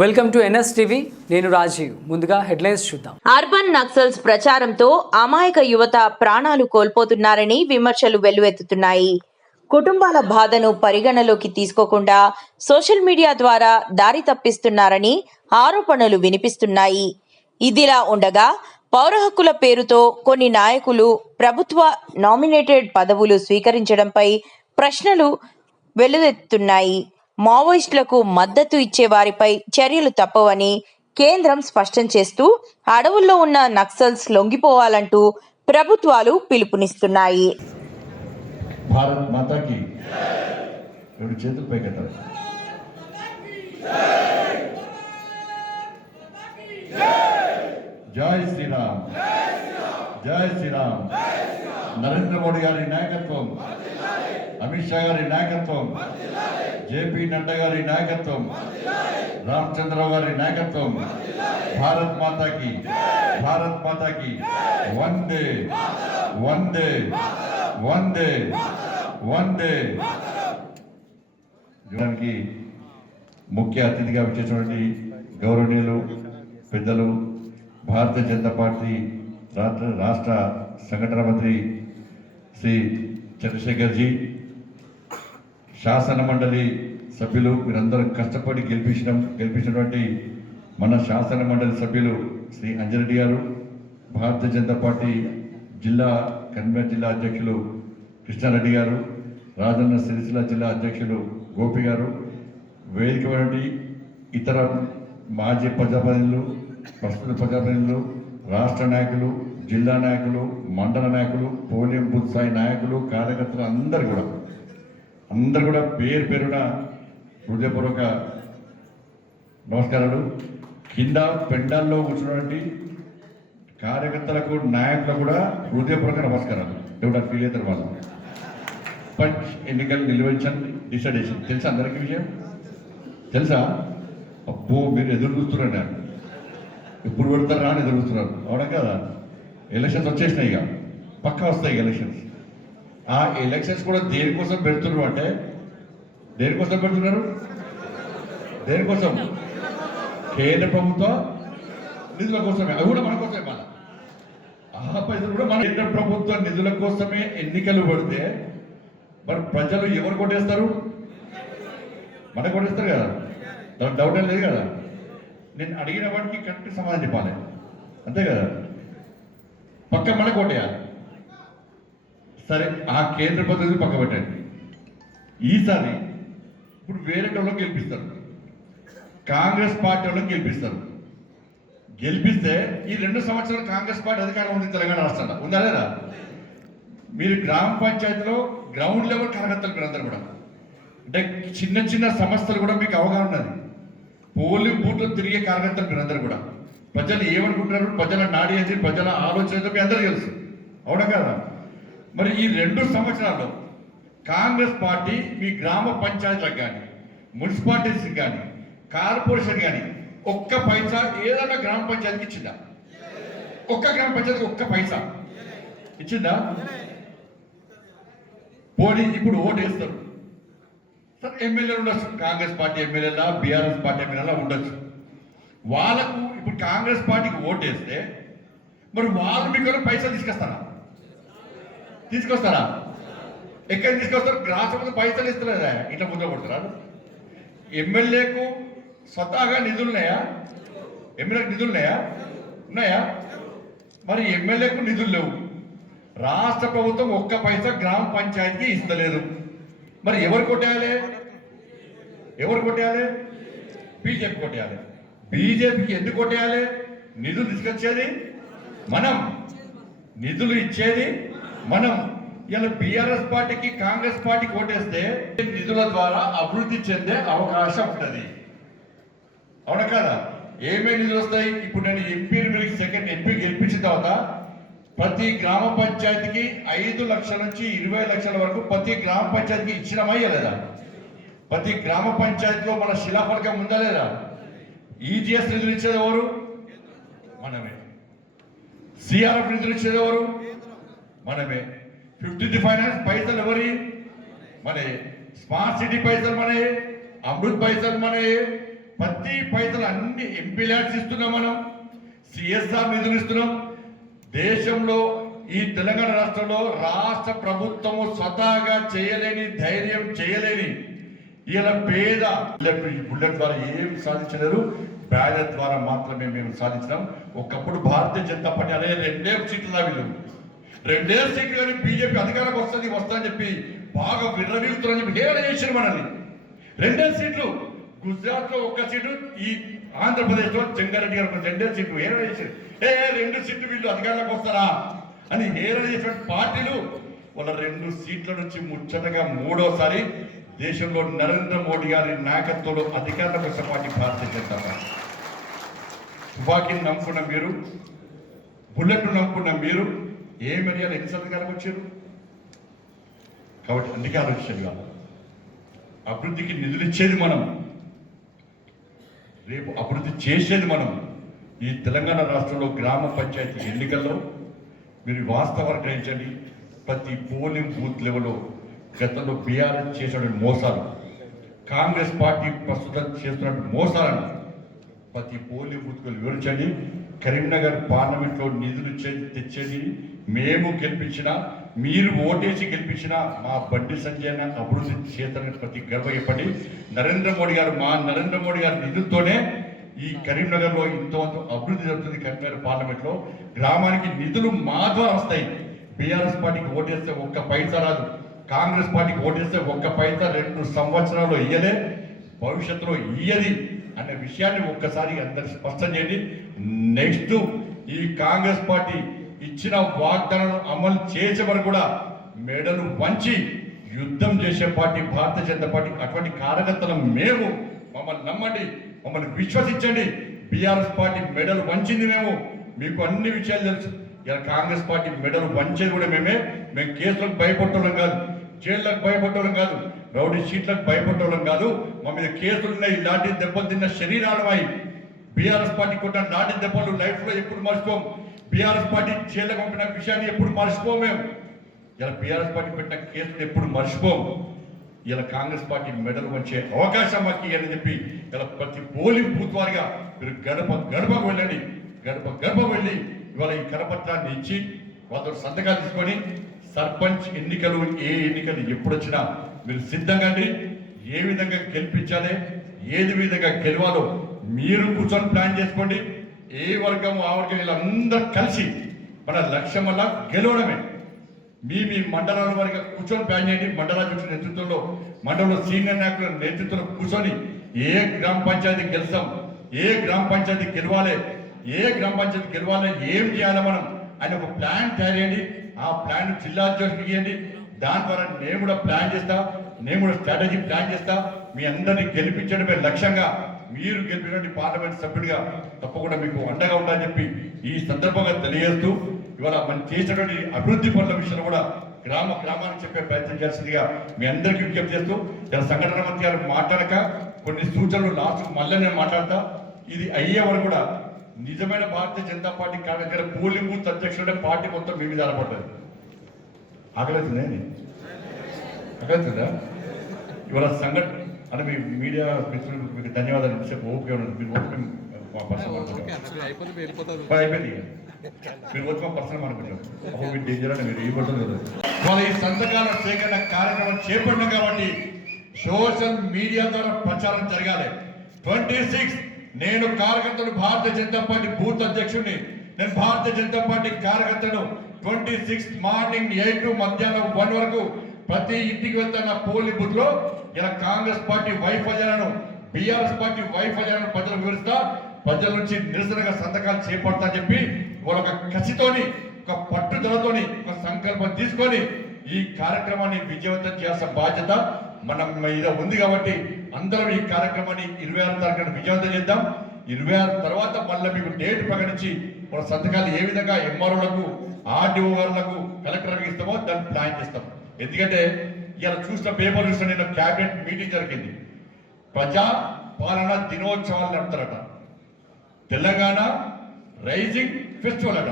Welcome to NS TV. నేను రాజీవ్. ముందుగా headlines చూద్దాం. అర్బన్ నక్సల్స్ ప్రచారంతో అమాయక యువత ప్రాణాలు కోల్పోతున్నారని విమర్శలు వెల్లువెత్తుతున్నాయి. కుటుంబాల బాధను పరిగణలోకి తీసుకోకుండా సోషల్ మీడియా ద్వారా దారి తప్పిస్తున్నారని ఆరోపణలు వినిపిస్తున్నాయి. ఇదిలా ఉండగా పౌర హక్కుల పేరుతో కొన్ని నాయకులు ప్రభుత్వ నామినేటెడ్ పదవులు స్వీకరించడంపై ప్రశ్నలు వెల్లువెత్తుతున్నాయి. మావోయిస్టులకు మద్దతు ఇచ్చే వారిపై చర్యలు తప్పవని కేంద్రం స్పష్టం చేస్తూ అడవుల్లో ఉన్న నక్సల్స్ లొంగిపోవాలంటూ ప్రభుత్వాలు పిలుపునిస్తున్నాయి. భారత్ మాతాకి రెండు చేతులు పైకెత్తారు. జై శ్రీరామ్, జై శ్రీరామ్. నరేంద్ర మోడీ గారి నాయకత్వం, అమిత్ షా గారి నాయకత్వం, జేపీ నడ్డా గారి నాయకత్వం, రామచంద్రరావు గారి నాయకత్వం. భారత్ మాతాకి, భారత్ మాతాకి వందే వందే వందే వందే. చూడడానికి ముఖ్య అతిథిగా వచ్చేటువంటి గౌరవనీయులు పెద్దలు భారతీయ జనతా పార్టీ రాష్ట్ర సంఘటన మంత్రి శ్రీ చంద్రశేఖర్ జీ, శాసన మండలి సభ్యులు, మీరందరూ కష్టపడి గెలిపించినటువంటి మన శాసన మండలి సభ్యులు శ్రీ అంజరెడ్డి గారు, భారతీయ జనతా పార్టీ కన్వీనర్ జిల్లా అధ్యక్షులు కృష్ణారెడ్డి గారు, రాజన్న సిరిసిల్ల జిల్లా అధ్యక్షులు గోపి గారు, వేదికటువంటి ఇతర మాజీ ప్రజాప్రతినిధులు, ప్రస్తుత ప్రజాప్రతినిధులు, రాష్ట్ర నాయకులు, జిల్లా నాయకులు, మండల నాయకులు, పోలింగ్ బూత్ స్థాయి నాయకులు, కార్యకర్తలు అందరు కూడా పేరు పేరున హృదయపూర్వక నమస్కారాలు. కింద పెండాల్లో కూర్చున్నటువంటి కార్యకర్తలకు, నాయకులకు కూడా హృదయపూర్వక నమస్కారాలు. ఎవడ ఫీల్ అవుతారు వాళ్ళు. పంచ్ ఎన్నికలు నిర్వహించని డిసైడ్ చేసింది తెలుసా అందరికీ విషయం తెలుసా? అబ్బో మీరు ఎదురు చూస్తున్నారు, నేను ఎప్పుడు పెడతారా అని ఎదురు చూస్తున్నారు. అవునా కదా? ఎలక్షన్స్ వచ్చేసినాయి, ఇక పక్కా వస్తాయి ఎలక్షన్స్. ఆ ఎలక్షన్స్ కూడా దేనికోసం పెడుతున్నారు అంటే, దేనికోసం పెడుతున్నారు? దేనికోసం? కేంద్ర ప్రభుత్వ నిధుల కోసమే. అవి కూడా మన కోసమే. మన ఆ పైసలు కూడా మన కేంద్ర ప్రభుత్వ నిధుల కోసమే ఎన్నికలు పడితే మరి ప్రజలు ఎవరు కొట్టేస్తారు? మనకు కొట్టేస్తారు కదా, దానికి డౌట్ ఏం లేదు కదా. నేను అడిగిన వాటికి కరెక్ట్ సమాధానం చెప్పాలి, అంతే కదా. పక్క మన కొట్టేయాలి. సరే, ఆ కేంద్ర పద్ధతి పక్క పెట్టండి. ఈసారి ఇప్పుడు వేరే వాళ్ళకి గెలిపిస్తారు, కాంగ్రెస్ పార్టీ వాళ్ళకి గెలిపిస్తారు. గెలిపిస్తే ఈ 2 సంవత్సరాలు కాంగ్రెస్ పార్టీ అధికారం ఉంది తెలంగాణ రాష్ట్రంలో, ఉందా లేదా? మీరు గ్రామ పంచాయతీలో గ్రౌండ్ లెవెల్ కార్యకర్తలు మీరందరూ కూడా, అంటే చిన్న చిన్న సమస్యలు కూడా మీకు అవగాహన ఉన్నది. పోలింగ్ బూత్లో తిరిగే కార్యకర్తలు మీరందరూ కూడా ప్రజలు ఏమనుకుంటున్నారు, ప్రజల నాడి ఏంటి, ప్రజల ఆలోచన మీ అందరూ తెలుసు. అవునా కదా? మరి ఈ 2 సంవత్సరాల్లో కాంగ్రెస్ పార్టీ మీ గ్రామ పంచాయతీలకు కానీ, మున్సిపాలిటీస్కి కానీ, కార్పొరేషన్ కానీ ఒక్క పైసా ఏదైనా గ్రామ పంచాయతీకి ఇచ్చిందా? ఒక్క గ్రామ పంచాయతీకి ఒక్క పైసా ఇచ్చిందా? పోనీ ఇప్పుడు ఓటు వేస్తారు. సరే, ఎమ్మెల్యేలు ఉండొచ్చు, కాంగ్రెస్ పార్టీ ఎమ్మెల్యేలా, బీఆర్ఎస్ పార్టీ ఎమ్మెల్యేలా ఉండొచ్చు. వాళ్ళకు ఇప్పుడు కాంగ్రెస్ పార్టీకి ఓటు వేస్తే మరి వాళ్ళు మీకు పైసలు తీసుకొస్తారా? ఎక్కడ తీసుకొస్తారు? రాష్ట్రంలో పైసలు ఇస్తలేదా? ఇట్లా ముద్ర కొడుతున్నారు. ఎమ్మెల్యేకు స్వతహాగా నిధులున్నాయా? ఎమ్మెల్యేకు నిధులున్నాయా? ఉన్నాయా? మరి ఎమ్మెల్యేకు నిధులు లేవు. రాష్ట్ర ప్రభుత్వం ఒక్క పైసా గ్రామ పంచాయతీకి ఇస్తలేదు. మరి ఎవరు కొట్టేయాలి? బీజేపీ కొట్టేయాలి. బీజేపీకి ఎందుకు కొట్టేయాలి? నిధులు తీసుకొచ్చేది మనం, నిధులు ఇచ్చేది మనం. ఇలా బీఆర్ఎస్ పార్టీకి, కాంగ్రెస్ పార్టీకి ఓటేస్తే నిధుల ద్వారా అభివృద్ధి చెందే అవకాశం ఉంటుంది. అవునా కదా? ఏమేమి నిధులు వస్తాయి? ఇప్పుడు నేను ఎంపీ గెలిపించిన తర్వాత ప్రతి గ్రామ పంచాయతీకి 5 లక్షల నుంచి 20 లక్షల వరకు ప్రతి గ్రామ పంచాయతీకి ఇచ్చినమయ్యా లేదా? ప్రతి గ్రామ పంచాయతీలో మన శిలాఫలకం ఉందా లేదా? ఈజీఎస్ నిధులు ఇచ్చేది ఎవరు? మనమే. సిఆర్ఎఫ్ నిధులు ఇచ్చేది ఎవరు? మనమే. 50 ఫైనాన్స్ పైసలు ఎవరి? మన స్మార్ట్ సిటీ పైసలు మన, అమృత్ పైసలు మన, ప్రతి పైసలు అన్ని ఎంపీ ల్యాడ్స్ ఇస్తున్నాం, మనం సిఎస్ఆర్ నిధులు ఇస్తున్నాం. దేశంలో ఈ తెలంగాణ రాష్ట్రంలో రాష్ట్ర ప్రభుత్వము స్వతహాగా చేయలేని, ధైర్యం చేయలేని ఇలా పేద బుల్లెట్ ద్వారా ఏం సాధించలేరు, బ్యాలెట్ ద్వారా మాత్రమే మేము సాధించినాం. ఒకప్పుడు భారతీయ జనతా పార్టీ అనే 2 సీట్లు వీళ్ళు 2 సీట్లు కానీ బీజేపీ అధికారంలోకి వస్తుందని చెప్పి బాగా విర్రవీగుతున్నారని చెప్పి హేళన చేసిన మనల్ని. 2 సీట్లు, గుజరాత్ లో 1 సీటు, ఈ ఆంధ్రప్రదేశ్ లో జంగారెడ్డి గారు 2 సీట్లు హేళన చేశారు. 2 సీట్లు వీళ్ళు అధికారంలోకి వస్తారా అని హేళన చేసిన పార్టీలు వాళ్ళ 2 సీట్ల నుంచి ముచ్చటగా 3వసారి దేశంలో నరేంద్ర మోడీ గారి నాయకత్వంలో అధికారంలోకి వచ్చిన పార్టీ భారతీయ జనతా పార్టీ. తుపాకీని నమ్ముకున్న మీరు, బుల్లెట్ను నమ్ముకున్న మీరు ఏ మర్యాద ఎన్ని సంతకాలకు వచ్చారు? కాబట్టి అందుకే ఆలోచించాలి కాదు, అభివృద్ధికి నిధులు ఇచ్చేది మనం, రేపు అభివృద్ధి చేసేది మనం. ఈ తెలంగాణ రాష్ట్రంలో గ్రామ పంచాయతీ ఎన్నికల్లో మీరు వాస్తవాన్ని గ్రహించండి. ప్రతి పోలింగ్ బూత్ లెవెల్లో గతంలో బీఆర్ఎస్ చేసిన మోసాలు, కాంగ్రెస్ పార్టీ ప్రస్తుతం చేస్తున్న మోసాలను ప్రతి పోలింగ్ బూత్కు వివరించండి. కరీంనగర్ పార్లమెంట్లో నిధులు తెచ్చేది మేము గెలిపించినా, మీరు ఓటేసి గెలిపించినా మా బండి సంజయ్ అభివృద్ధి చేతని ప్రతి గర్వ చెప్పండి. నరేంద్ర మోడీ గారి నిధులతోనే ఈ కరీంనగర్లో ఇంతవంత అభివృద్ధి జరుగుతుంది. కరీంనగర్ పార్లమెంట్లో గ్రామానికి నిధులు మా ద్వారా వస్తాయి. బీఆర్ఎస్ పార్టీకి ఓటేస్తే 1 పైసా రాదు, కాంగ్రెస్ పార్టీకి ఓటేస్తే 1 పైసా 2 సంవత్సరాల్లో ఇయ్యలే, భవిష్యత్తులో ఇయ్యది అనే విషయాన్ని ఒక్కసారి అందరికి స్పష్టం చేయండి. నెక్స్ట్ ఈ కాంగ్రెస్ పార్టీ ఇచ్చిన వాగ్దానాలను అమలు చేసే వరకు కూడా మెడలు వంచి యుద్ధం చేసే పార్టీ భారతీయ జనతా పార్టీ. అటువంటి కార్యకర్తలను మేము, మమ్మల్ని నమ్మండి, మమ్మల్ని విశ్వసించండి. బీఆర్ఎస్ పార్టీ మెడలు వంచింది మేము, మీకు అన్ని విషయాలు తెలుసు. ఇలా కాంగ్రెస్ పార్టీ మెడలు వంచేది కూడా మేమే. మేము కేసులకు భయపడటం కాదు, జైళ్ళకు భయపడటం కాదు, రౌడీ షీట్లకు భయపడటం కాదు. మా మీద కేసులున్నాయి, లాంటి దెబ్బలు తిన్న శరీరాలమై బీఆర్ఎస్ పార్టీ కొట్టిన లాంటి దెబ్బలు లైఫ్లో ఎప్పుడు మర్చిపోం. బీఆర్ఎస్ పార్టీ జైళ్ళకు పంపిన విషయాన్ని ఎప్పుడు మర్చిపోం. మేము ఇలా బీఆర్ఎస్ పార్టీ పెట్టిన కేసులు ఎప్పుడు మర్చిపోం. ఇలా కాంగ్రెస్ పార్టీ మెడలు వచ్చే అవకాశం మాకు అని చెప్పి ఇలా ప్రతి పోలింగ్ బూత్ వారిగా మీరు గడపకు వెళ్ళండి, గడప వెళ్ళి ఇవాళ ఈ కరపత్రాన్ని ఇచ్చి వాళ్ళతో సంతకాలు తీసుకొని సర్పంచ్ ఎన్నికలు, ఏ ఎన్నికలు ఎప్పుడు వచ్చినా మీరు సిద్ధంగా ఏ విధంగా గెలిపించాలి, ఏది విధంగా గెలవాలో మీరు కూర్చొని ప్లాన్ చేసుకోండి. ఏ వర్గం ఆ వర్గం వీళ్ళందరూ కలిసి మన లక్ష్యం వల్ల గెలవడమే. మీ మండలాల వారిగా కూర్చొని ప్లాన్ చేయండి. మండలాధ్యక్షుల నేతృత్వంలో, మండలంలో సీనియర్ నాయకుల నేతృత్వంలో కూర్చొని ఏ గ్రామ పంచాయతీ గెలుస్తాం, ఏ గ్రామ పంచాయతీ గెలవాలి, ఏం చేయాలి మనం అని ఒక ప్లాన్ తయారు చేయండి. ఆ ప్లాన్ జిల్లా అధ్యక్షుడికి ఇవ్వండి. దాని ద్వారా నేను కూడా ప్లాన్ చేస్తా, నేను కూడా స్ట్రాటజీ ప్లాన్ చేస్తా. మీ అందరినీ గెలిపించడమే లక్ష్యంగా, మీరు గెలిపినటువంటి పార్లమెంట్ సభ్యుడిగా తప్పకుండా మీకు అండగా ఉండాలని చెప్పి ఈ సందర్భంగా తెలియజేస్తూ, ఇవాళ మనం చేసినటువంటి అభివృద్ధి పనుల విషయంలో కూడా గ్రామానికి చెప్పే ప్రయత్నం చేస్తుందిగా మీ అందరికీ విజ్ఞప్తి చేస్తూ, ఇలా సంఘటన మంత్రి గారు మాట్లాడక కొన్ని సూచనలు లాస్ట్ మళ్ళీ నేను మాట్లాడతా. ఇది అయ్యే వరకు కూడా నిజమైన భారతీయ జనతా పార్టీ కార్యకర్త పోలింగ్ బూత్ అధ్యక్షుడే పార్టీ మొత్తం మీ మీద ఆధారపడ్డది. ఆకలితుందా ఇవాళ సంఘటన అంటే మీ మీడియా మిత్రులకు మీకు ధన్యవాదాలు. ఎంతసేపు ఓపిక ఉన్నది, మీరు ఓపిక మా పర్సనల్ అయిపోయింది. మీరు వచ్చి మా పర్సనల్ అనుకుంటాం. అప్పుడు మీరు డేంజర్ అని మీరు ఇవ్వబడుతుంది కదా. వాళ్ళ ఈ సంతకాల సేకరణ కార్యక్రమం చేపట్టినాం కాబట్టి సోషల్ మీడియా ద్వారా ప్రచారం జరగాలి. 26 నేను కార్యకర్తను, భారతీయ జనతా పార్టీ బూత్ అధ్యక్షుడిని, నేను భారతీయ జనతా పార్టీ కార్యకర్తను 26 మార్నింగ్ 8 to మధ్యాహ్నం 1 వరకు ప్రతి ఇంటికి వెళ్తున్న పోలింగ్ బూత్ లో ఇలా కాంగ్రెస్ పార్టీ వైఫల్యాలను, బీఆర్ఎస్ పార్టీ వైఫల్యాలను ప్రజలకు వివరిస్తా, ప్రజల నుంచి నిరసనగా సంతకాలు చేపడతా చెప్పి వాళ్ళ ఒక కసితోని, ఒక పట్టుదలతోని, ఒక సంకల్పం తీసుకొని ఈ కార్యక్రమాన్ని విజయవంతం చేయాల్సిన బాధ్యత మనం మీద ఉంది. కాబట్టి అందరం ఈ కార్యక్రమాన్ని 26 తారీఖున విజయవంతం చేద్దాం. 26 తర్వాత మళ్ళీ మీకు డేట్ ప్రకటించి మన సంతకాలు ఏ విధంగా ఎంఆర్ఓలకు, ఆర్డీఓ గారులకు, కలెక్టర్కి ఇస్తామో దాన్ని ప్లాన్ చేస్తాం. ఎందుకంటే ఇలా చూసిన పేపర్ చూసిన నేను క్యాబినెట్ మీటింగ్ జరిగింది. ప్రజా పాలన దినోత్సవాలు నడుపుతారట. తెలంగాణ రైజింగ్ ఫెస్టివల్ అట.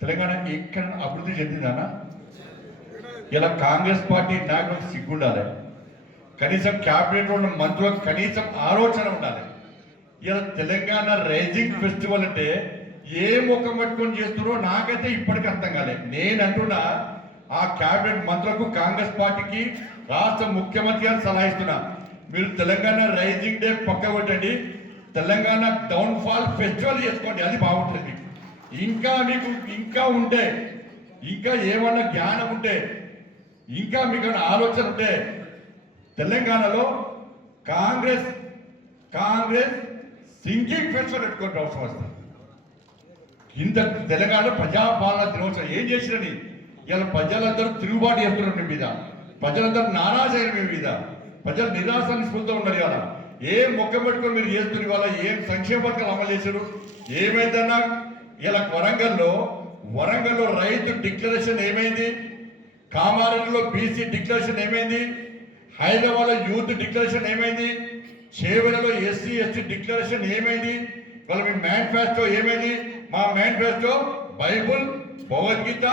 తెలంగాణ ఎక్కడ అభివృద్ధి చెందిందనా? ఇలా కాంగ్రెస్ పార్టీ నాయకులకు సిగ్గుండాలి, కనీసం క్యాబినెట్ ఉన్న మంత్రులకు కనీసం ఆలోచన ఉండాలి. ఇలా తెలంగాణ రైజింగ్ ఫెస్టివల్ అంటే ఏ ముఖం పట్టుకొని చేస్తున్నారో నాకైతే ఇప్పటికీ అర్థం కాలేదు. నేను అంటున్నా ఆ క్యాబినెట్ మంత్రులకు కాంగ్రెస్ పార్టీకి రాష్ట్ర ముఖ్యమంత్రి గారు సలహా ఇస్తున్నా, మీరు తెలంగాణ రైజింగ్ డే పక్క పెట్టండి, తెలంగాణ డౌన్ ఫాల్ ఫెస్టివల్ చేసుకోండి, అది బాగుంటుంది. ఇంకా ఉంటే ఇంకా ఏమన్నా జ్ఞానం ఉంటే ఇంకా మీకు ఆలోచన ఉంటే తెలంగాణలో కాంగ్రెస్ సింగింగ్ ఫెస్టివల్ పెట్టుకుంటే అవసరం వస్తుంది. ఇంత తెలంగాణ ప్రజాపాలన దినోత్సవం ఏం చేసిరని ఇలా ప్రజలందరూ తిరుగుబాటు చేస్తున్నారు మీ మీద, ప్రజలందరూ నారాజు అయిన మీ మీద, ప్రజలు నిరాశ నిస్పృహతో ఉన్నారు. ఇలా ఏం మొక్క పెట్టుకొని మీరు చేస్తున్నారు, ఇవాళ ఏం సంక్షేమ పథకాలు అమలు చేశారు, ఏమైందన్నా ఇలా వరంగల్లో రైతు డిక్లరేషన్ ఏమైంది, కామారెడ్డిలో బీసీ డిక్లరేషన్ ఏమైంది, హైదరాబాద్లో యూత్ డిక్లరేషన్ ఏమైంది, చేవెలలో ఎస్సీ ఎస్టీ డిక్లరేషన్ ఏమైంది, వాళ్ళ మీ మేనిఫెస్టో ఏమైంది? మా మేనిఫెస్టో బైబుల్, భగవద్గీత,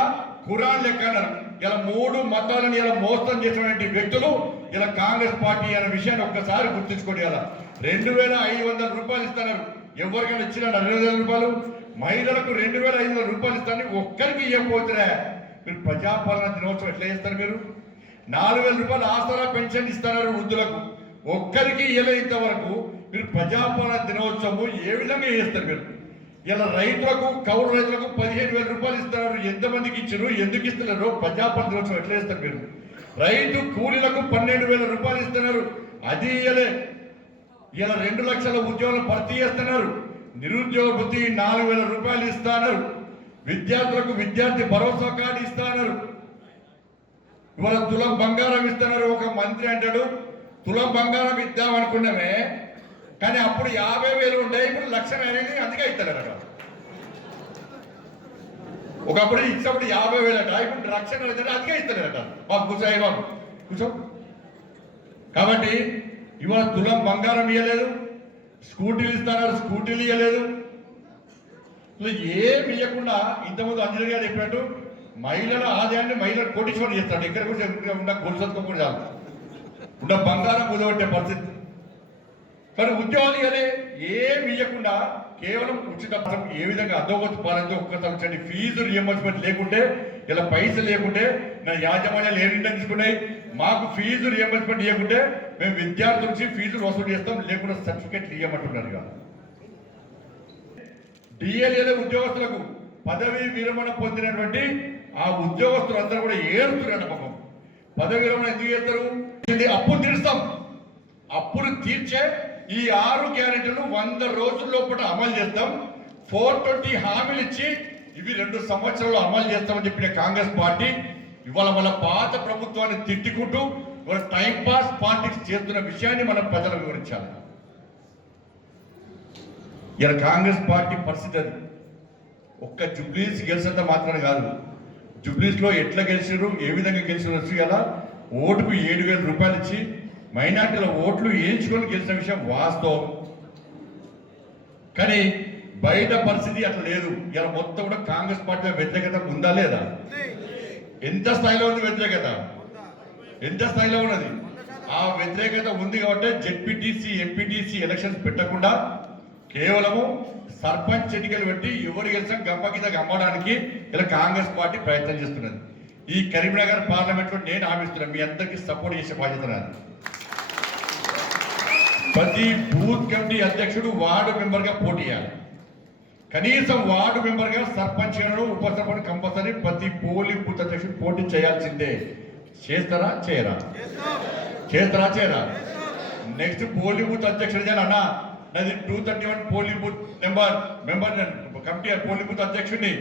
ఖురాన్ లెక్క అన్నారు. ఇలా 3 మతాలను ఇలా మోసం చేసినటువంటి వ్యక్తులు ఇలా కాంగ్రెస్ పార్టీ అనే విషయాన్ని ఒక్కసారి గుర్తుంచుకోండి. ఇలా 2500 రూపాయలు ఇస్తున్నారు, ఎవరికైనా ఇచ్చిన 2000 రూపాయలు, మహిళలకు 2500 రూపాయలు ఇస్తారని ఒక్కరికి ఇవ్వకపోతే మీరు ప్రజాపాలన దినోత్సవం ఎట్లా చేస్తారు? మీరు 4000 రూపాయలు ఆసరా పెన్షన్ ఇస్తున్నారు వృద్ధులకు, ఒక్కరికి ఇవ్వలేంత వరకు మీరు ప్రజాపాలన దినోత్సవం ఏ విధంగా చేస్తారు? మీరు ఇలా రైతులకు, కౌలు రైతులకు 15,000 రూపాయలు ఇస్తున్నారు, ఎంతమందికి ఇచ్చారు, ఎందుకు ఇస్తున్నారు? ప్రజాపాలన దినోత్సవం ఎట్లా చేస్తారు మీరు? రైతు కూలీలకు 12,000 రూపాయలు ఇస్తున్నారు, అది ఇయ్యలే. ఇలా 2 లక్షల ఉద్యోగాలు భర్తీ చేస్తున్నారు, నిరుద్యోగ వృత్తి 4,000 రూపాయలు ఇస్తున్నారు, విద్యార్థులకు విద్యార్థి భరోసా కార్డు ఇస్తున్నారు, ఇవాళ తులం బంగారం ఇస్తున్నారు. ఒక మంత్రి అంటాడు తులం బంగారం ఇద్దాం అనుకున్నామే, కానీ అప్పుడు 50,000 ఉండే, ఇప్పుడు 1,00,000 అనేది, అందుకే ఇస్తలేరట. ఒకప్పుడు ఇచ్చినప్పుడు 50,000 అట, ఇప్పుడు 1,00,000 అనేది, అందుకే ఇస్తలేరట. బాబు కూర్చోయ్య, బాబు కూర్చో. కాబట్టి ఇవాళ తులం బంగారం ఇవ్వలేదు, స్కూటీలు ఇస్తున్నారు, స్కూటీలు ఇవ్వలేదు. ఏమి ఇవ్వకుండా ఇంతకుముందు అంజలి గారు చెప్పినట్టు మహిళల ఆదాయాన్ని మహిళలు కోటీశ్వరం చేస్తాడు. ఎక్కడ కూడా ఉన్న గొలుసొత్తుకోకూడదు, చాలు ఉన్న బంగారం కుదవట్టే పరిస్థితి. కానీ ఉద్యోగాలు ఇవ్వలే, ఏమి ఇవ్వకుండా కేవలం ఉచిత ఏ విధంగా అదోగతి పాలంతో ఒక్కసారి ఫీజు రియంబర్స్మెంట్ లేకుంటే, ఇలా పైసలు లేకుంటే నా యాజమాన్యాలు ఏ నిర్ణయం తీసుకున్నాయి, మాకు ఫీజు రియంబర్స్మెంట్ ఇవ్వకుంటే మేము విద్యార్థుల నుంచి ఫీజులు వసూలు చేస్తాం, లేకుండా సర్టిఫికెట్లు ఇవ్వమంటున్నారు. కదా డిఎల్ఏ ఉద్యోగస్తులకు పదవి విరమణ పొందినటువంటి ఆ ఉద్యోగస్తులందరూ కూడా ఏడుతున్నారు. పాపం పదవి విరమణ ఎందుకు చేస్తారు? అప్పులు తీరుస్తాం, అప్పులు తీర్చే ఈ 6 గ్యారెంటీలు 100 రోజుల లోపల అమలు చేస్తాం, 420 హామీలు ఇచ్చి ఇవి 2 సంవత్సరాలు అమలు చేస్తామని చెప్పిన కాంగ్రెస్ పార్టీ ఇవాళ మన పాత ప్రభుత్వాన్ని తిట్టుకుంటూ ఇవాళ టైం పాస్ పాలిటిక్స్ చేస్తున్న విషయాన్ని మనం ప్రజలకు వివరించాలి. ఇలా కాంగ్రెస్ పార్టీ పరిస్థితి అది. ఒక్క జుబ్లీస్ గెలిచినంత మాత్రమే కాదు, జుబ్లీస్లో ఎట్లా గెలిచారు, ఏ విధంగా గెలిచారు, ఇలా ఓటుకు 7,000 రూపాయలు ఇచ్చి మైనార్టీల ఓట్లు వేయించుకొని గెలిచిన విషయం వాస్తవం. కానీ బయట పరిస్థితి అట్లా లేదు. ఇలా మొత్తం కూడా కాంగ్రెస్ పార్టీ వ్యతిరేకత ఉందా లేదా? ఎంత స్థాయిలో ఉంది వ్యతిరేకత? ఎంత స్థాయిలో ఉన్నది? ఆ వ్యతిరేకత ఉంది కాబట్టి జెడ్పీటీసీ, ఎంపీటీసీ ఎలక్షన్స్ పెట్టకుండా కేవలము సర్పంచ్ ఎన్నికలు పెట్టి ఎవరు గెలిచినా గంప కింద గమ్మడానికి ఇలా కాంగ్రెస్ పార్టీ ప్రయత్నం చేస్తున్నది. ఈ కరీంనగర్ పార్లమెంట్ లో నేను హామీస్తున్నాను, మీ అందరికీ సపోర్ట్ చేసే బాధ్యత నాది. ప్రతి బూత్ కమిటీ అధ్యక్షుడు వార్డు మెంబర్ గా పోటీ చేయాలి, కనీసం వార్డు మెంబర్ గా సర్పంచ్ ఉప సర్పంచ్ కంపల్సరీ ప్రతి పోలింగ్ బూత్ అధ్యక్షుడు పోటీ చేయాల్సిందే. చేస్తారా చేయరా? చేస్తారా చేయరా? నెక్స్ట్ పోలింగ్ బూత్ అధ్యక్షుడు అన్నా నాది 231 polling booth member committee polling booth అధ్యక్షుడిని,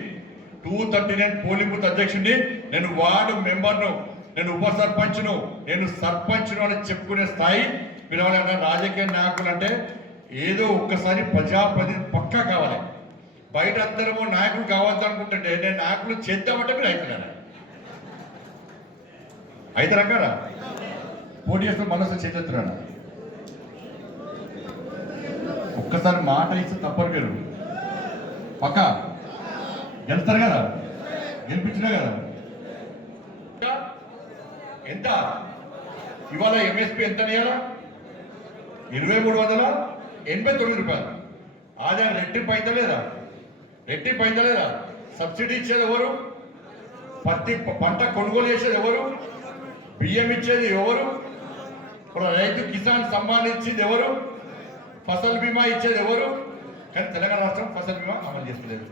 239 పోలింగ్ బూత్ అధ్యక్షుడిని, నేను వార్డు మెంబర్ను, నేను ఉప సర్పంచ్ను, నేను సర్పంచ్ను అని చెప్పుకునే స్థాయి మీరు ఎవరైనా రాజకీయ నాయకులు అంటే ఏదో ఒక్కసారి ప్రజాప్రతినిధి పక్కా కావాలి. బయట అందరము నాయకులు కావద్దు అనుకుంటుంటే నేను నాయకులు చేద్దామంటే మీరు అవుతున్నారా? అవుతారా కదా? పోటీ చేస్తే మనసు చేతున్నా ఒక్కసారి మాట ఇస్తే తప్పరు, మీరు పక్క గెలుస్తారు కదా, గెలిపించినా కదా. ఎంత ఇవాళ ఎంఎస్పీ ఎంత 2,389 రూపాయలు. ఆదాయం రెట్టింపు అయితే లేదా? రెట్టింపు అయితే లేదా? సబ్సిడీ ఇచ్చేది ఎవరు? పత్తి పంట కొనుగోలు చేసేది ఎవరు? బియ్యం ఇచ్చేది ఎవరు? ఇప్పుడు రైతు కిసాన్ సమ్మాన్ ఇచ్చేది ఎవరు? ఫసల్ బీమా ఇచ్చేది ఎవరు? కానీ తెలంగాణ రాష్ట్రం ఫసల్ బీమా అమలు చేస్తలేదు.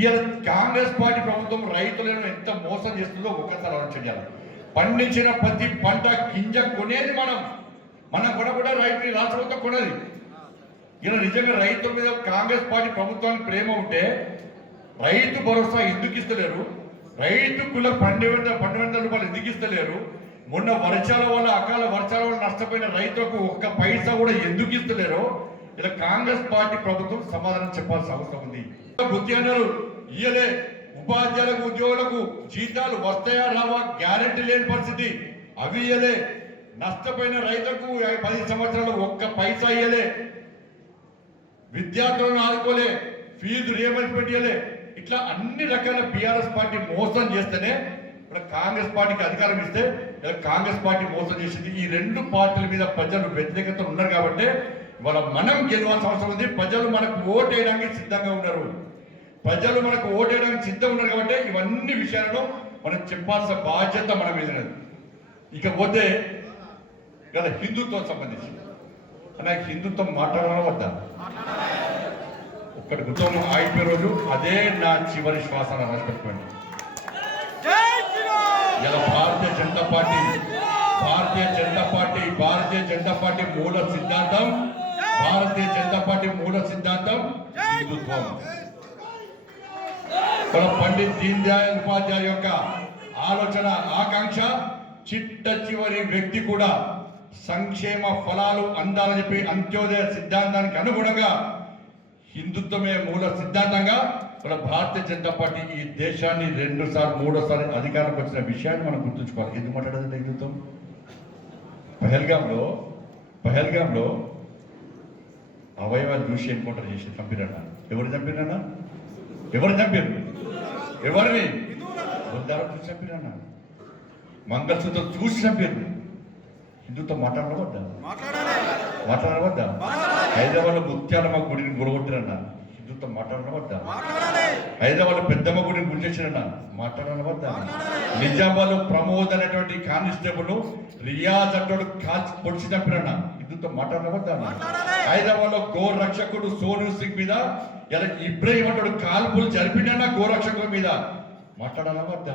ఇవాళ కాంగ్రెస్ పార్టీ ప్రభుత్వం రైతులను ఎంత మోసం చేస్తుందో ఒక్కసారి ఆలోచన చేయాలి. పండించిన ప్రతి పంట గింజ కొనేది మనం కూడా రైతు రాష్ట్రంతో కొనేది. ఇలా నిజంగా రైతుల మీద కాంగ్రెస్ పార్టీ ప్రభుత్వానికి ప్రేమ ఉంటే రైతు భరోసా ఎందుకు ఇస్తలేరు? రైతుకుల 12,000 రూపాయలు ఎందుకు ఇస్తలేరు? మొన్న వర్షాల వల్ల అకాల వర్షాల వల్ల నష్టపోయిన రైతులకు ఒక్క పైసా కూడా ఎందుకు ఇస్తలేరు? ఇలా కాంగ్రెస్ పార్టీ ప్రభుత్వం సమాధానం చెప్పాల్సిన అవసరం ఉంది. ఉద్యోగాలు ఇయ్యలే, ఉపాధ్యాయులకు ఉద్యోగులకు జీతాలు వస్తాయా రావా గ్యారెంటీ లేని పరిస్థితి, అవి ఇయ్యలే. నష్టపోయిన రైతులకు 10 సంవత్సరాలు ఒక్క పైసా ఇయ్యలే. విద్యార్థులను ఆదుకోలే, ఫీజు రియంబర్స్మెంట్ ఇయ్యలే. ఇట్లా అన్ని రకాల బీఆర్ఎస్ పార్టీ మోసం చేస్తేనే ఇప్పుడు కాంగ్రెస్ పార్టీకి అధికారం ఇస్తే కాంగ్రెస్ పార్టీ మోసం చేసింది. ఈ రెండు పార్టీల మీద ప్రజలు వ్యతిరేకత ఉన్నారు కాబట్టి ఇవాళ మనం గెలవాల్సిన అవసరం ఉంది. ప్రజలు మనకు ఓటు వేయడానికి సిద్ధంగా ఉన్నారు. ప్రజలు మనకు ఓటు వేయడానికి సిద్ధంగా ఉన్నారు కాబట్టి ఇవన్నీ విషయాలను మనం చెప్పాల్సిన బాధ్యత మన మీద ఉన్నది. ఇకపోతే ఇలా హిందుత్వం సంబంధించి నాకు హిందుత్వం మాట్లాడాలని వద్దా? ఒక్కటి గుర్తం ఆగిపోయే రోజు అదే నా చివరి శ్వాస రాసిపెట్టుకోండి. ఇలా భారతీయ జనతా పార్టీ మూల సిద్ధాంతం హిందుత్వం. పండిత్ దీన్ దయాళ్ ఉపాధ్యాయ యొక్క ఆలోచన ఆకాంక్ష చిట్ట చివరి వ్యక్తి కూడా సంక్షేమ ఫలాలు అందాలని చెప్పి అంత్యోదయ సిద్ధాంతానికి అనుగుణంగా హిందుత్వమే మూల సిద్ధాంతంగా మన భారతీయ జనతా పార్టీ ఈ దేశాన్ని 2-3 అధికారంలోకి వచ్చిన విషయాన్ని మనం గుర్తుంచుకోవాలి. ఎందుకు మాట్లాడదండి హిందుత్వం? పహల్గాంలో అవయవాలు చూసి ఎన్కౌంటర్ చేసి చంపిరన్న. ఎవరు చంపిరన్నా? ఎవరిని? బృందాలు చూసి చంపిరన్న. మంగళసూత్రం చూసి చంపారు. హిందుత్వం మాట్లాడవద్దా? హైదరాబాద్లో ముత్యాలమ్మ గుడిని గురగొట్టిరన్న. హిందుత్వం మాట్లాడవద్దా? హైదరాబాద్ పెద్దమ్మ గుడిని గురి చేసిరన్న. మాట్లాడవద్దా? నిజామాబాద్లో ప్రమోద్ అనేటువంటి కానిస్టేబుల్ రియాజ్ అంటాడు కాల్చి పొడిచి చంపిరన్న. హిందుత్వం మాట్లాడవద్దా? హైదరాబాద్లో గో రక్షకుడు సోను సింగ్ మీద ఇలా ఇబ్రహీం అంటాడు కాల్పులు జరిపిన గోరక్షకుల మీద మాట్లాడాలవద్దా?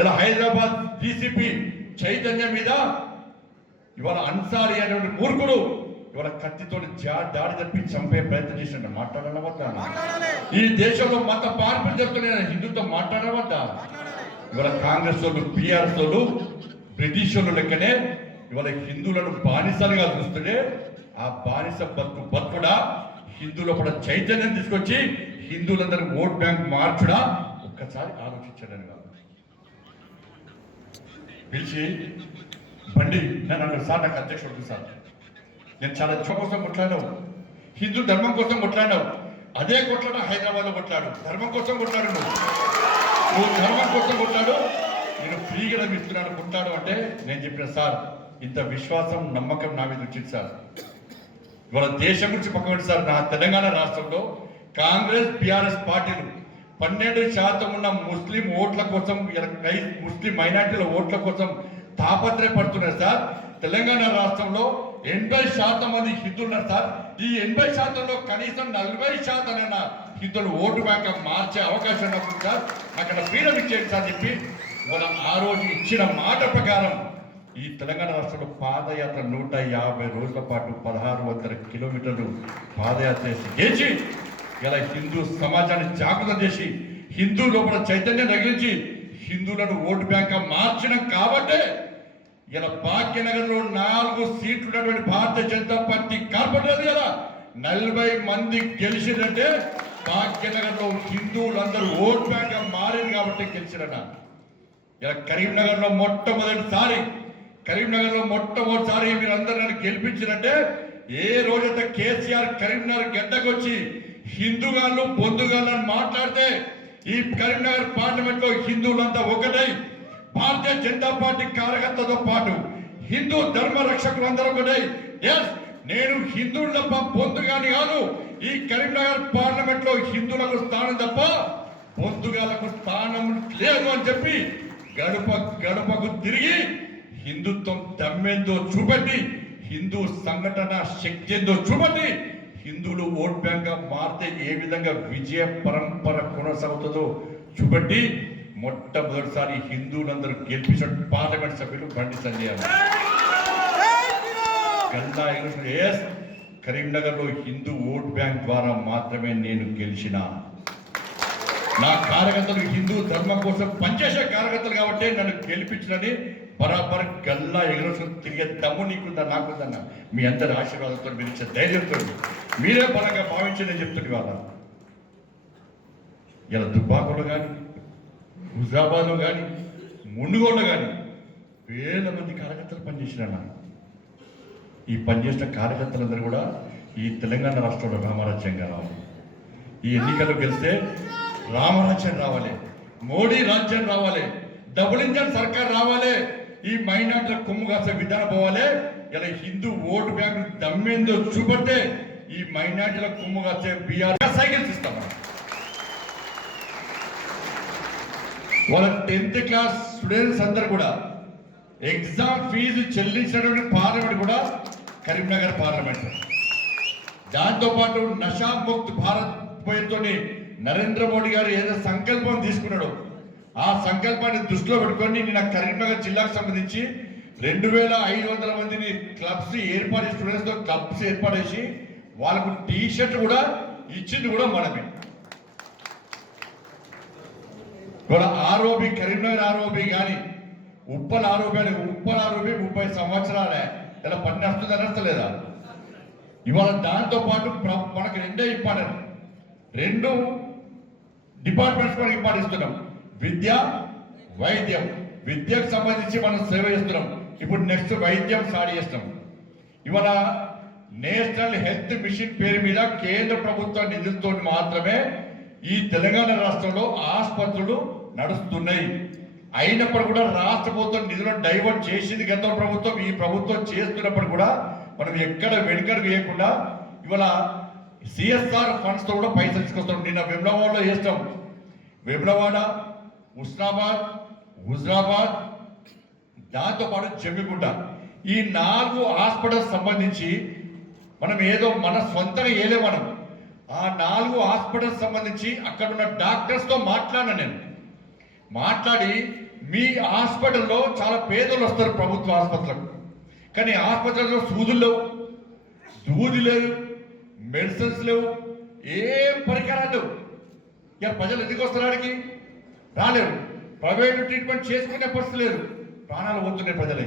ఇలా హైదరాబాద్ డీసీపీ చైతన్య మీద ఇవాళ అన్సారీ అనేటువంటి మూర్ఖుడు ఇవాళ కత్తితో దాడి తప్పి చంపే ప్రయత్నం చేసినట్టు మాట్లాడాలవద్దా? ఈ దేశంలో మత మార్పులు జరుగుతున్న హిందుత్వం మాట్లాడవద్దా? ఇవాళ కాంగ్రెస్ వాళ్ళు, బీఆర్ఎస్ వాళ్ళు బ్రిటిష్ వాళ్ళు లెక్కనే ఇవాళ హిందువులను బానిసలుగా చూస్తుంటే ఆ బానిస బతుకుడా హిందువుల కూడా చైతన్యం తీసుకొచ్చి హిందువులందరూ ఓట్ బ్యాంక్ మార్చుడా ఒక్కసారి ఆలోచించడానికి కాదు. పిలిచి బండి నేను అన్నాడు, సార్ నాకు అధ్యక్షుడు సార్, నేను చాలా ధర్మం కోసం కొట్లాడావు, హిందూ ధర్మం కోసం కొట్లాడావు, అదే కొట్లాడ హైదరాబాద్లో కొట్లాడు, ధర్మం కోసం కొట్లాడు, నువ్వు ధర్మం కోసం కొట్లాడు, నేను ఫ్రీగా ఇస్తున్నాడు కొట్లాడు అంటే నేను చెప్పిన సార్ ఇంత విశ్వాసం నమ్మకం నా మీద వచ్చింది సార్. ఇవాళ దేశం గురించి పక్కబడి సార్, నా తెలంగాణ రాష్ట్రంలో కాంగ్రెస్ బీఆర్ఎస్ పార్టీలు 12% ఉన్న ముస్లిం ఓట్ల కోసం, ముస్లిం మైనార్టీల ఓట్ల కోసం తాపత్రయపడుతున్నారు సార్. తెలంగాణ రాష్ట్రంలో 80% మంది హిందువులు ఉన్నారు సార్. ఈ 80%లో కనీసం 40% హిందువులు ఓటు బ్యాంక్ మార్చే అవకాశం ఉన్నప్పుడు సార్ అక్కడ ఫ్రీడమ్ ఇచ్చేది సార్ చెప్పి మనం ఆ రోజు ఇచ్చిన మాట ప్రకారం ఈ తెలంగాణ రాష్ట్రంలో పాదయాత్ర 150 రోజుల పాటు 1600 కిలోమీటర్లు పాదయాత్ర చేసి ఇలా హిందూ సమాజాన్ని జాగృతం చేసి హిందూ లోపల చైతన్యం రగిలించి హిందువులను ఓటు బ్యాంక్ మార్చడం కాబట్టే ఇలా భాగ్యనగర్లో 4 సీట్లు ఉన్నటువంటి భారతీయ జనతా పార్టీ కార్పొరేటర్ కదా 40 మంది గెలిచిందంటే భాగ్యనగర్లో హిందువులందరూ ఓటు బ్యాంక్ మారింది కాబట్టి గెలిచిరన్న. ఇలా కరీంనగర్లో మొట్టమొదటిసారి మీరు అందరూ నన్ను గెలిపించినట్టే ఏ రోజైతే కేసీఆర్ కరీంనగర్ గడ్డకొచ్చి హిందూగాళ్ళు బొందుగాళ్ళు మాట్లాడితే ఈ కరీంనగర్ పార్లమెంట్ లో హిందువులంతా ఒకటై భారతీయ జనతా పార్టీ కార్యకర్తలతో పాటు హిందూ ధర్మ రక్షకులందరూ ఒకటై నేను హిందువుల బొందుగాని కాదు ఈ కరీంనగర్ పార్లమెంట్ లో హిందువులకు స్థానం తప్ప బొందుగాలకు స్థానం లేదు అని చెప్పి గడప గడపకు తిరిగి హిందుత్వం దమ్మేందో చూపెట్టి హిందూ సంఘటన శక్తి ఏందో చూపెట్టి హిందువులు ఓట్ బ్యాంక్ గా మారితే ఏ విధంగా విజయ పరంపర కొనసాగుతుందో చూపెట్టి మొట్టమొదటిసారి హిందువులందరూ గెలిపించిన పార్లమెంట్ సభ్యులు బండి సంజయ్ కరీంనగర్ లో హిందూ ఓట్ బ్యాంక్ ద్వారా మాత్రమే నేను గెలిచిన నా కార్యకర్తలు హిందూ ధర్మం కోసం పనిచేసే కార్యకర్తలు కాబట్టి నన్ను గెలిపించినని బరాబర్ గల్లా ఎగురుసుకుని తిరిగే దమ్ము నీకుందా నాకుందన్న మీ అందరి ఆశీర్వాదంతో మీరు ఇచ్చే ధైర్యంతో మీరే బలంగా భావించని చెప్తుంది వాళ్ళ ఇలా దుబ్బాకలో కానీ హుజాబాద్లో కానీ మునుగోడులో కానీ వేల మంది కార్యకర్తలు పనిచేసిన ఈ పనిచేసిన కార్యకర్తలందరూ కూడా ఈ తెలంగాణ రాష్ట్రంలో రామరాజ్యంగా రావాలి. ఈ ఎన్నికల్లో గెలిస్తే రామరాజ్యం రావాలి, మోడీ రాజ్యం రావాలి, డబుల్ ఇంజన్ సర్కార్ రావాలి, ఈ మైనార్టీల కొమ్ము కాసే విధానం పోవాలి. ఇలా హిందూ ఓటు బ్యాంకు దమ్మేందో చూపడితే ఈ మైనార్టీల కొమ్ము కాసే బీఆర్ సైకిల్స్ ఇస్తాం. వాళ్ళ 10th క్లాస్ స్టూడెంట్స్ అందరు కూడా ఎగ్జామ్ ఫీజు చెల్లించినటువంటి పార్లమెంట్ కూడా కరీంనగర్ పార్లమెంట్. దాంతోపాటు నషాముక్త్ భారత్ పేరుతో నరేంద్ర మోడీ గారు ఏదో సంకల్పం తీసుకున్నాడు, ఆ సంకల్పాన్ని దృష్టిలో పెట్టుకొని నిన్న కరీంనగర్ జిల్లాకు సంబంధించి 2500 మందిని క్లబ్స్ ఏర్పాటు స్టూడెంట్స్ తో క్లబ్స్ ఏర్పాటు చేసి వాళ్ళకు టీ షర్ట్ కూడా ఇచ్చింది కూడా మనమే. కూడా ఆరోపి కరీంనగర్ ఆరోపి కానీ ఉప్పల్ ఆరోపి అని ఉప్పల్ ఆరోపి 30 సంవత్సరాలే ఇలా పని నడుస్తుందా? ఇవాళ దాంతో పాటు మనకు రెండే ఇంపార్టెంట్, 2 డిపార్ట్మెంట్స్ మనకి ఇంపార్టెంట్ ఇస్తున్నాం, విద్య వైద్యం. విద్యకు సంబంధించి మనం సేవ చేస్తున్నాం, ఇప్పుడు నెక్స్ట్ వైద్యం స్టార్ట్ చేస్తాం. ఇవాళ నేషనల్ హెల్త్ మిషన్ పేరు మీద కేంద్ర ప్రభుత్వ నిధులతో మాత్రమే ఈ తెలంగాణ రాష్ట్రంలో ఆసుపత్రులు నడుస్తున్నాయి. అయినప్పుడు కూడా రాష్ట్ర ప్రభుత్వం నిధులను డైవర్ట్ చేసింది గత ప్రభుత్వం. ఈ ప్రభుత్వం చేస్తున్నప్పుడు కూడా మనం ఎక్కడ వెనుకడు వేయకుండా ఇవాళ సిఎస్ఆర్ ఫండ్స్ తో కూడా పైసలు తీసుకొస్తాం. నిన్న వేములవాడలో చేస్తాం, వేములవాడ, ఉస్నాబాద్, హుజరాబాద్, దాంతోపాటు జమ్మిగుంట, ఈ 4 హాస్పిటల్స్ సంబంధించి మనం ఏదో మన సొంతంగా ఏలే మనం ఆ 4 హాస్పిటల్స్ సంబంధించి అక్కడ ఉన్న డాక్టర్స్ తో మాట్లాడినా నేను. మాట్లాడి మీ హాస్పిటల్లో చాలా పేదలు వస్తారు ప్రభుత్వ ఆసుపత్రులకు, కానీ ఆసుపత్రుల్లో సూదులు లేవు, దూది లేదు, మెడిసిన్స్ లేవు, ఏం పరికరాలు లేవు. ఇక ప్రజలు ఎందుకు వస్తారు? ఆడికి రాలేరు, ప్రైవేట్ ట్రీట్మెంట్ చేసుకునే పరిస్థితి లేదు, ప్రాణాలు పోతున్నాయి ప్రజలే.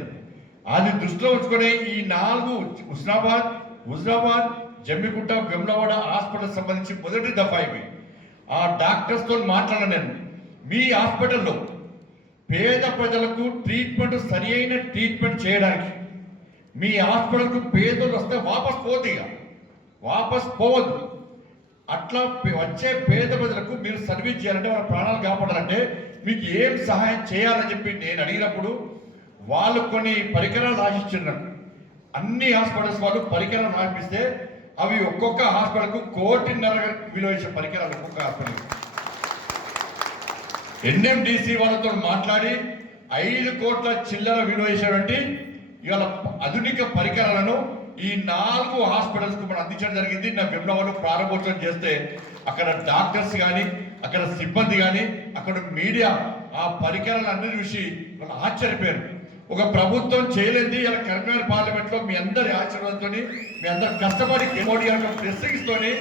అది దృష్టిలో ఉంచుకొని ఈ 4 హుస్నాబాద్, హుజరాబాద్, జమ్మిగుంట, వేములవాడ హాస్పిటల్ సంబంధించి మొదటి దఫా ఇవి. ఆ డాక్టర్స్ తో మాట్లాడాను నేను. మీ హాస్పిటల్లో పేద ప్రజలకు ట్రీట్మెంట్ సరి అయిన ట్రీట్మెంట్ చేయడానికి మీ హాస్పిటల్కు పేదలు వస్తే వాపస్ పోవద్దు. అట్లా వచ్చే పేద ప్రజలకు మీరు సర్వీస్ చేయాలంటే వాళ్ళ ప్రాణాలు కాపాడాలంటే మీకు ఏం సహాయం చేయాలని చెప్పి నేను అడిగినప్పుడు వాళ్ళు కొన్ని పరికరాలు రాసిస్తున్నారు. అన్ని హాస్పిటల్స్ వాళ్ళు పరికరాలు రాసిస్తే అవి ఒక్కొక్క హాస్పిటల్కు 1.5 కోటి విలువ చేసే పరికరాలు ఒక్కొక్క హాస్పిటల్. ఎన్ఎండిసి వాళ్ళతో మాట్లాడి 5 కోట్ల చిల్లర విలువ చేసేటువంటి ఇవాళ ఆధునిక పరికరాలను ఈ 4 హాస్పిటల్స్ కు మనం అందించడం జరిగింది. నా వేములవాడలో ప్రారంభోత్సవం చేస్తే అక్కడ డాక్టర్స్ కానీ, అక్కడ సిబ్బంది కానీ, అక్కడ మీడియా ఆ పరికరాలు అన్ని చూసి వాళ్ళు ఆశ్చర్యపోయారు. ఒక ప్రభుత్వం చేయలేంది ఇలా కరీంనగర్ పార్లమెంట్ లో మీ అందరి ఆశీర్వాదంతో, మీ అందరు కష్టపడి మోడీ గారి బ్లెస్సింగ్స్ తోని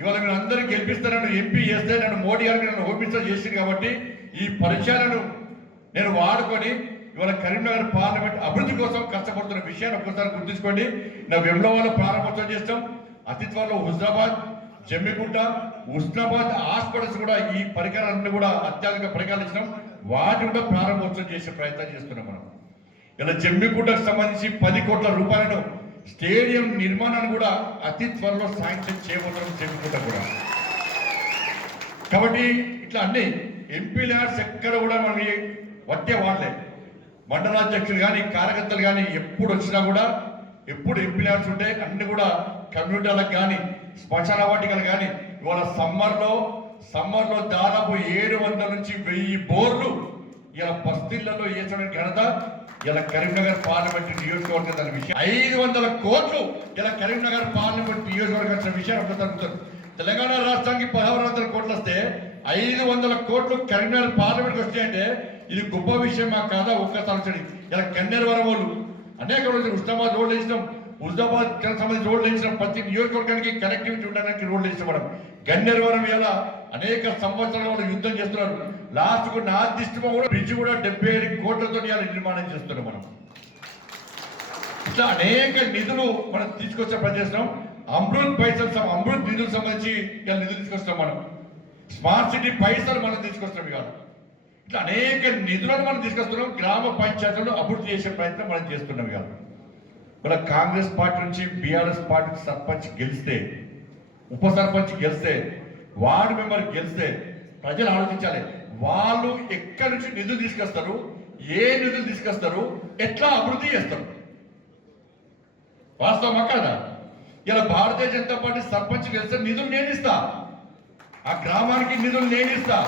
ఇవాళ మీరు అందరూ గెలిపిస్తారని ఎంపీ చేస్తే నన్ను మోడీ గారికి నన్ను హోమ్ మినిస్టర్ చేసింది కాబట్టి ఈ పరిచయాలను నేను వాడుకొని ఇవాళ కరీంనగర్ పార్లమెంట్ అభివృద్ధి కోసం కష్టపడుతున్న విషయాన్ని ఒక్కసారి గుర్తుంచుకోండి. నా వేములవాడలో ప్రారంభోత్సవం చేస్తాం, అతి త్వరలో హుజరాబాద్, జమ్మిగుంట, ఉస్నాబాద్ హాస్పిటల్స్ కూడా ఈ పరికరాలన్నీ కూడా అత్యాధునిక పరికరాలు ఇచ్చినాం, వాటిని కూడా ప్రారంభోత్సవం చేసే ప్రయత్నం చేస్తున్నాం. మనం ఇలా జమ్మిగుంటకు సంబంధించి 10 కోట్ల రూపాయలను స్టేడియం నిర్మాణాన్ని కూడా అతి త్వరలో శాంక్షన్ చేయబోతున్నాం జమ్మిగుంట కూడా. కాబట్టి ఇట్లా అన్ని ఎంపీ ల్యాడ్స్ ఎక్కడ కూడా మనం వట్టే వాడలే. మండలాధ్యక్షులు కానీ కార్యకర్తలు కానీ ఎప్పుడు వచ్చినా కూడా ఎప్పుడు ఎంపీ ల్యాడ్స్ ఉంటే అన్ని కూడా కమ్యూనిటీలకు కానీ శ్మశాన వాటికలు కానీ ఇవాళ సమ్మర్లో దాదాపు 700 నుంచి 1000 బోర్లు ఇలా బస్తీళ్లలో వేసడానికి ఘనత ఇలా కరీంనగర్ పార్లమెంట్ నియోజకవర్గం అనే విషయం. 500 కోట్లు ఇలా కరీంనగర్ పార్లమెంట్ నియోజకవర్గం అనే విషయం అక్కడ జరుగుతుంది. తెలంగాణ రాష్ట్రానికి 1600 కోట్లు వస్తే 500 కోట్లు కరీంనగర్ పార్లమెంట్కి వస్తాయంటే ఇది గొప్ప విషయమా కాదా? ఒక్కసారి ఇలా కన్నెర వరమోలు అనేక రోజులు ఉస్మానాబాద్ రోడ్లు వేసినాం, హుజాబాద్ సంబంధించిన రోడ్లు వేసినాం, ప్రతి నియోజకవర్గానికి కనెక్టివిటీ ఉండడానికి రోడ్లు వేసినాం. మనం గన్నేరవరం ఇలా అనేక సంవత్సరాల యుద్ధం చేస్తున్నారు. లాస్ట్ కు నా దృష్టిలో కూడా బ్రిడ్జ్ కూడా 75 కోట్లతో నిర్మాణం చేస్తున్నాం. మనం ఇట్లా అనేక నిధులు మనం తీసుకొచ్చే పని చేస్తున్నాం. అమృత్ నిధులకు సంబంధించి ఇలా నిధులు తీసుకొస్తాం. మనం స్మార్ట్ సిటీ పైసలు మనం తీసుకొస్తాం. ఇవాళ ఇట్లా అనేక నిధులను మనం తీసుకొస్తున్నాం. గ్రామ పంచాయతీలను అభివృద్ధి చేసే ప్రయత్నం మనం చేస్తున్నాం. ఇవాళ కాంగ్రెస్ పార్టీ నుంచి బీఆర్ఎస్ పార్టీకి సర్పంచ్ గెలిస్తే, ఉప సర్పంచ్ గెలిస్తే, వార్డు మెంబర్ గెలిస్తే ప్రజలు ఆలోచించాలి, వాళ్ళు ఎక్కడి నుంచి నిధులు తీసుకొస్తారు, ఏ నిధులు తీసుకొస్తారు, ఎట్లా అభివృద్ధి చేస్తారు. వాస్తవమా కాదా? ఇలా భారతీయ జనతా పార్టీ సర్పంచ్ గెలిస్తే నిధులు నేను ఇస్తా, ఆ గ్రామానికి నిధులు నేను ఇస్తా,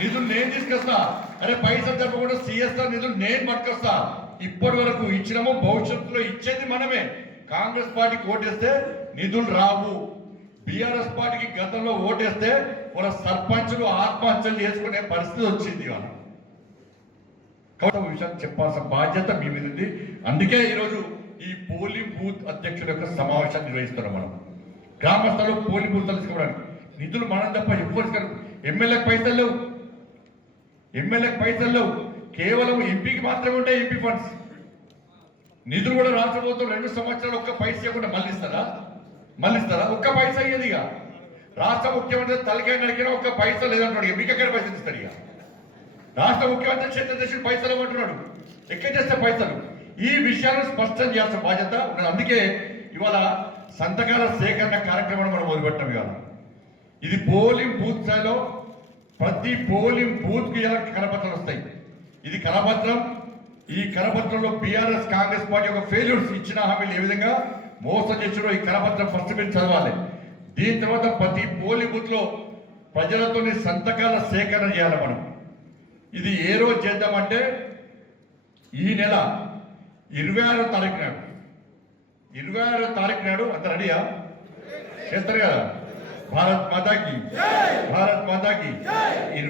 నిధులు నేను తీసుకొస్తా. అరే పైసలు చెప్పకుండా సిఎస్ఆర్ నిధులు నేను పట్టుకొస్తా. ఇప్పటి వరకు ఇచ్చినామో భవిష్యత్తులో ఇచ్చేది మనమే. కాంగ్రెస్ పార్టీకి ఓటేస్తే నిధులు రావు. బీఆర్ఎస్ పార్టీకి గతంలో ఓటేస్తే మన సర్పంచులు ఆత్మహత్యలు చేసుకునే పరిస్థితి వచ్చింది. ఇవాళ కాబట్టి విషయం చెప్పాల్సిన బాధ్యత మీ మీద ఉంది. అందుకే ఈరోజు ఈ పోలింగ్ బూత్ అధ్యక్షుల యొక్క సమావేశాన్ని నిర్వహిస్తున్నాం. మనం గ్రామస్థలు పోలింగ్ బూత్ తెలుసుకోవడానికి నిధులు మనం తప్ప ఎవ్వరు, ఎమ్మెల్యేకి పైసలు లేవు, కేవలం ఎంపీకి మాత్రమే ఉంటాయి ఎంపీ ఫండ్స్. నిధులు కూడా రాష్ట్ర ప్రభుత్వం 2 సంవత్సరాలు ఒక్క పైసా ఇవ్వకుండా మళ్ళిస్తారా? ఒక్క పైసా అయ్యేది. ఇక రాష్ట్ర ముఖ్యమంత్రి తలకాయ నడికినా ఒక్క పైసా లేదంటున్నాడు. మీకు ఎక్కడ పైసలు ఇస్తారు? ఇక రాష్ట్ర ముఖ్యమంత్రి క్షేత్రదర్శులు పైసలు ఇవ్వమంటున్నాడు. ఎక్కడ చేస్తే పైసలు? ఈ విషయాలను స్పష్టం చేయాల్సిన బాధ్యత ఉన్నది. అందుకే ఇవాళ సంతకాల సేకరణ కార్యక్రమాన్ని మనం మొదలుపెట్టాం. ఇవాళ ఇది పోలింగ్ బూత్ స్థాయిలో ప్రతి పోలింగ్ బూత్ కి కరపత్రాలు వస్తాయి. ఇది కరపత్రం. ఈ కరపత్రంలో బీఆర్ఎస్ కాంగ్రెస్ పార్టీ యొక్క ఫెయిల్యూర్స్, ఇచ్చిన హామీలు ఏ విధంగా మోసం చేసారో ఈ కరపత్రం ఫస్ట్ మీరు చదవాలి. దీని తర్వాత ప్రతి పోలింగ్ బూత్ లో ప్రజలతో సంతకాల సేకరణ చేయాలి. మనం ఇది ఏ రోజు చేద్దామంటే ఈ నెల 26వ తారీఖు నాడు అంత రెడీయా చేస్తారు కదా. భారత్ మాతాకి